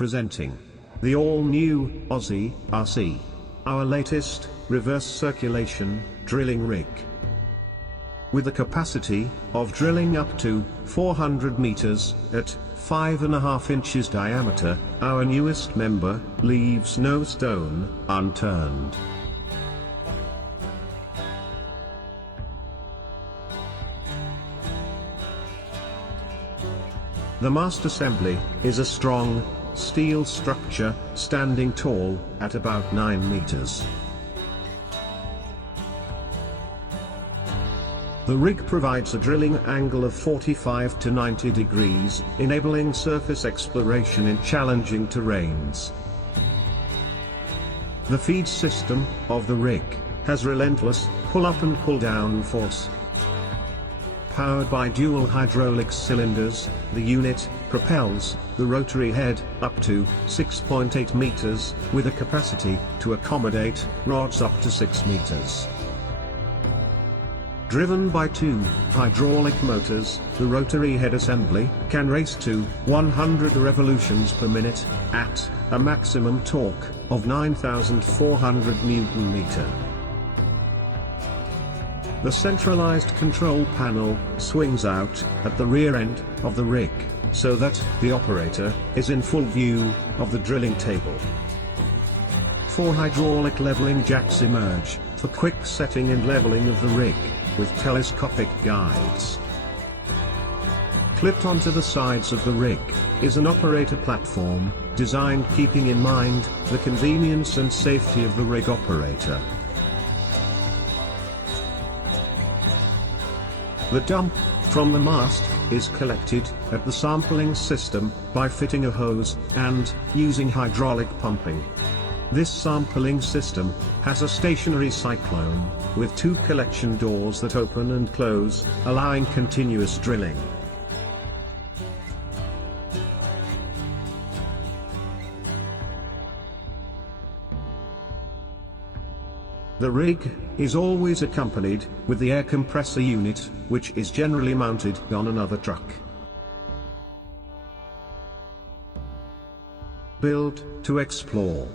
Presenting the all-new Aussie RC, our latest reverse circulation drilling rig. With a capacity of drilling up to 400 meters at 5.5 inches diameter, our newest member leaves no stone unturned. The mast assembly is a strong steel structure standing tall at about 9 meters. The rig provides a drilling angle of 45 to 90 degrees, enabling surface exploration in challenging terrains. The feed system of the rig has relentless pull-up and pull-down force. Powered by dual hydraulic cylinders, the unit propels the rotary head up to 6.8 meters, with a capacity to accommodate rods up to 6 meters. Driven by 2 hydraulic motors, the rotary head assembly can race to 100 revolutions per minute, at a maximum torque of 9,400 Newton-meter. The centralized control panel swings out at the rear end of the rig, so that the operator is in full view of the drilling table. 4 hydraulic leveling jacks emerge for quick setting and leveling of the rig, with telescopic guides. Clipped onto the sides of the rig is an operator platform, designed keeping in mind the convenience and safety of the rig operator. The dump from the mast is collected at the sampling system by fitting a hose and using hydraulic pumping. This sampling system has a stationary cyclone with 2 collection doors that open and close, allowing continuous drilling. The rig is always accompanied with the air compressor unit, which is generally mounted on another truck. Built to explore.